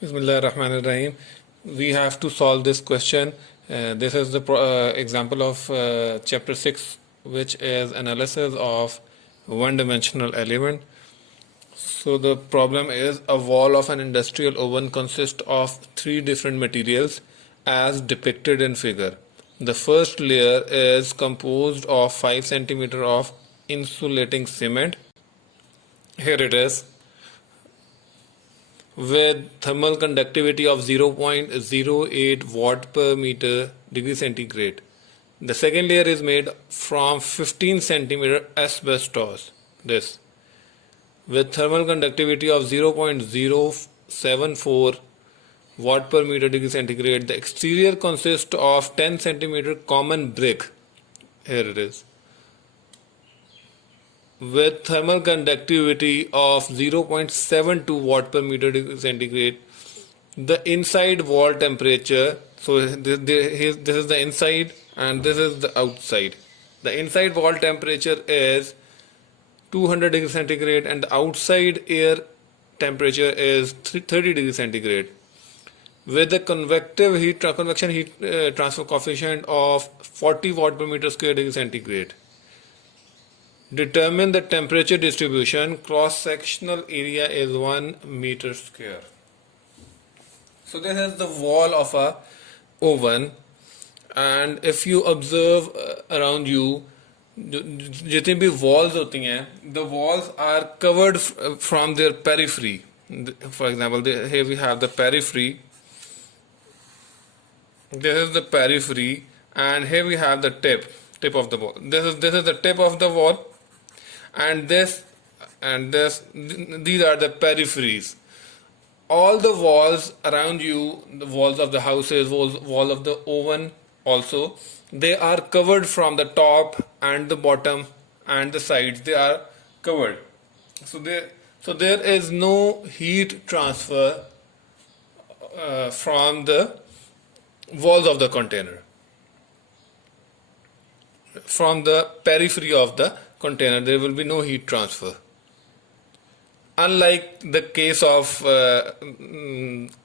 Bismillah ar-Rahman ar-Rahim. We have to solve this question. This is the example of chapter 6, which is analysis of one-dimensional element. So the problem is a wall of an industrial oven consists of three different materials as depicted in figure. The first layer is composed of 5 centimeter of insulating cement. Here it is, with thermal conductivity of 0.08 watt per meter degree centigrade. The second layer is made from 15 centimeter asbestos, this, with thermal conductivity of 0.074 watt per meter degree centigrade. The exterior consists of 10 centimeter common brick. Here it is, with thermal conductivity of 0.72 watt per meter degree centigrade. The inside wall temperature, so this is the inside and this is the outside. The inside wall temperature is 200 degrees centigrade and the outside air temperature is 30 degrees centigrade, with the convection heat transfer coefficient of 40 watt per meter square degree centigrade. Determine the temperature distribution. Cross-sectional area is 1 meter square. So this is the wall of a oven, and if you observe around you, जितनी भी walls होती हैं, the walls are covered from their periphery. For example, here we have the periphery. This is the periphery, and here we have the tip of the wall. This is the tip of the wall, and these are the peripheries. All the walls around you, the walls of the houses, wall of the oven also, they are covered from the top and the bottom and the sides. They are covered. So there is no heat transfer from the walls of the container, from the periphery of the container. There will be no heat transfer. Unlike the case of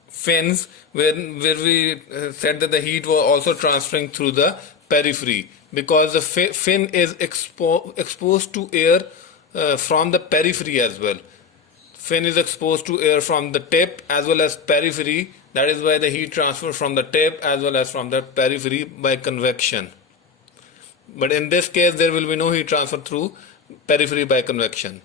fins, where we said that the heat was also transferring through the periphery, because the fin is exposed to air from the periphery as well. Fin is exposed to air from the tip as well as periphery. That is why the heat transfer from the tip as well as from the periphery by convection. But in this case, there will be no heat transfer through periphery by convection.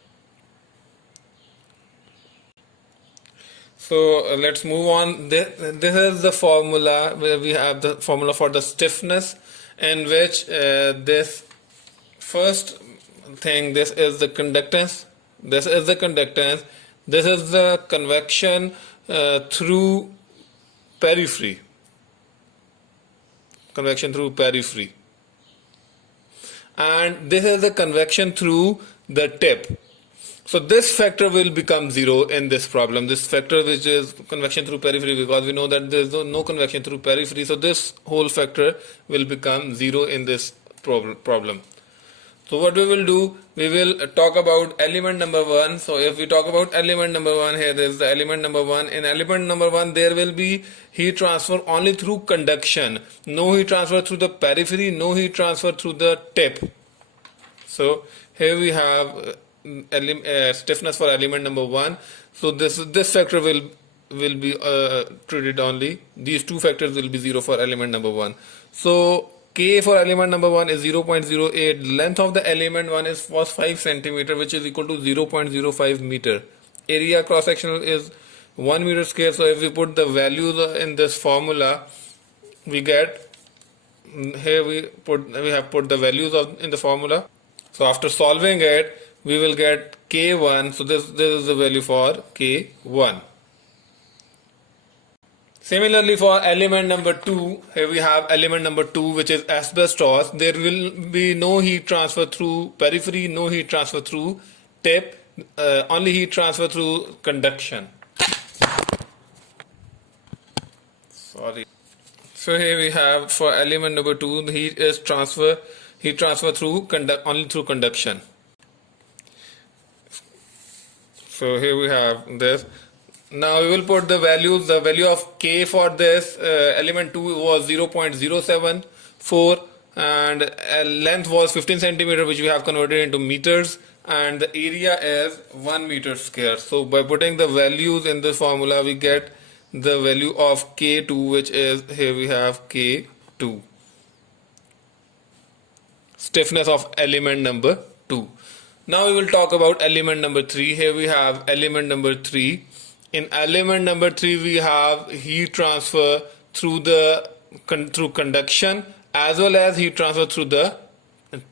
So let's move on. This is the formula where we have the formula for the stiffness, in which this first thing, this is the conductance. This is the conductance. This is the convection through periphery. Convection through periphery. And this is the convection through the tip. So this factor will become zero in this problem. This factor, which is convection through periphery, because we know that there is no convection through periphery. So this whole factor will become zero in this problem. So what we will do, we will talk about element number 1. So if we talk about element number 1, here is the element number 1. In element number 1, there will be heat transfer only through conduction. No heat transfer through the periphery, no heat transfer through the tip. So here we have stiffness for element number 1. So this factor will be treated only. These two factors will be 0 for element number 1. So K for element number 1 is 0.08. Length of the element 1 was 5 centimeter, which is equal to 0.05 meter. Area cross sectional is 1 meter square. So if we put the values in this formula, we get, here we have put the values in the formula. So after solving it, we will get K1. So this is the value for K1. Similarly, for element number 2, here we have element number 2, which is asbestos. There will be no heat transfer through periphery, no heat transfer through tip, only heat transfer through conduction. Sorry. So here we have, for element number 2, the heat transfer through only through conduction. So here we have this. Now we will put the values. The value of K for this element 2 was 0.074 and length was 15 centimeter, which we have converted into meters, and the area is 1 meter square. So by putting the values in the formula, we get the value of K2, which is, here we have K2. Stiffness of element number 2. Now we will talk about element number 3. Here we have element number 3. In element number 3, we have heat transfer through conduction as well as heat transfer through the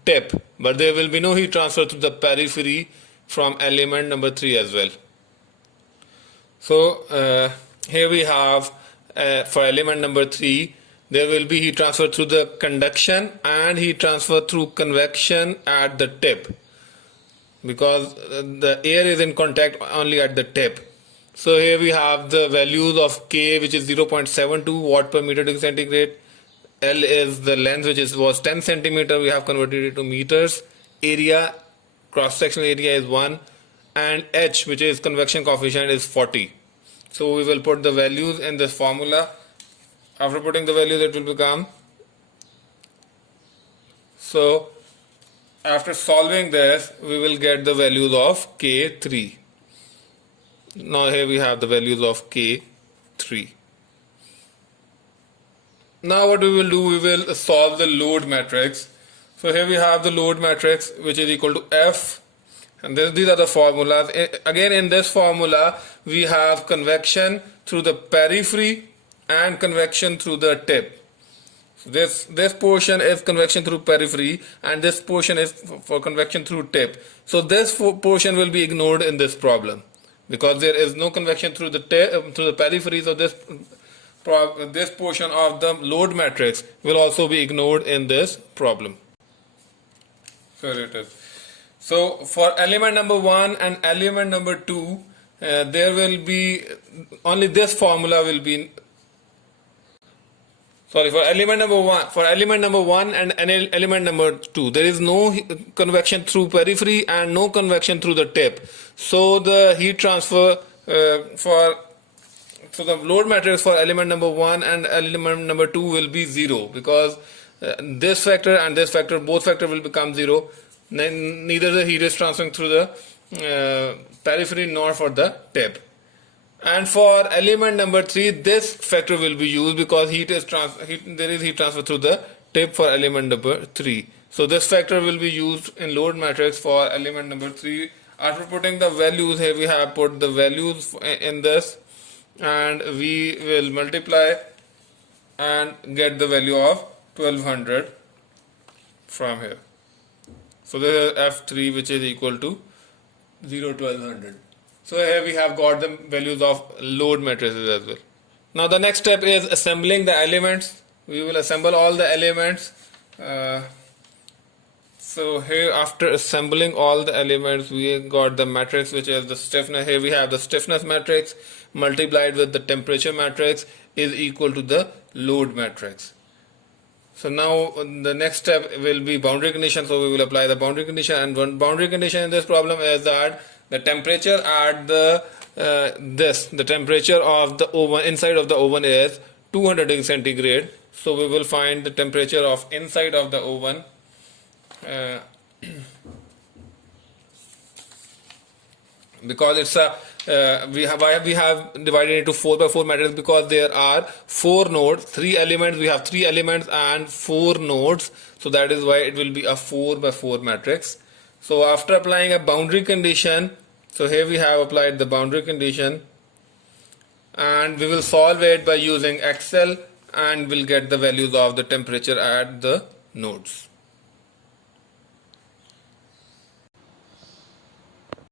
tip, but there will be no heat transfer through the periphery from element number 3 as well. So here we have for element number 3, there will be heat transfer through the conduction and heat transfer through convection at the tip, because the air is in contact only at the tip. So here we have the values of K, which is 0.72 watt per meter degree centigrade. L is the length, which was 10 centimeter. We have converted it to meters. Area, cross-sectional area is 1. And H, which is convection coefficient, is 40. So we will put the values in this formula. After putting the values, it will become. So after solving this, we will get the values of K3. Now here we have the values of K3. Now what we will do, we will solve the load matrix. So here we have the load matrix, which is equal to F, and these are the formulas. Again, in this formula, we have convection through the periphery and convection through the tip. So this portion is convection through periphery and this portion is for convection through tip. So this portion will be ignored in this problem, because there is no convection through the periphery. So this portion of the load matrix will also be ignored in this problem. So it is. So for element number 1 and element number 2, there will be only this formula will be. Sorry, for element number 1 and element number 2, there is no convection through periphery and no convection through the tip. So the heat transfer so the load matrix for element number 1 and element number 2 will be 0, because this factor and this factor, both factor will become 0. Neither the heat is transferring through the periphery nor for the tip. And for element number 3, this factor will be used, because there is heat transfer through the tip for element number 3. So this factor will be used in load matrix for element number 3. After putting the values, here we have put the values in this, and we will multiply and get the value of 1200 from here. So this is F3, which is equal to 1200. So here we have got the values of load matrices as well. Now the next step is assembling the elements. We will assemble all the elements. So here, after assembling all the elements, we got the matrix, which is the stiffness. Here we have the stiffness matrix multiplied with the temperature matrix is equal to the load matrix. So now the next step will be boundary condition. So we will apply the boundary condition, and one boundary condition in this problem is that the temperature at the temperature of the oven, inside of the oven, is 200 degrees centigrade. So we will find the temperature of inside of the oven. Because it's a we have divided into 4 by 4 matrix, because there are 4 nodes, 3 elements. We have 3 elements and 4 nodes, so that is why it will be a 4 by 4 matrix. So after applying a boundary condition, so here we have applied the boundary condition, and we will solve it by using Excel, and we'll get the values of the temperature at the nodes.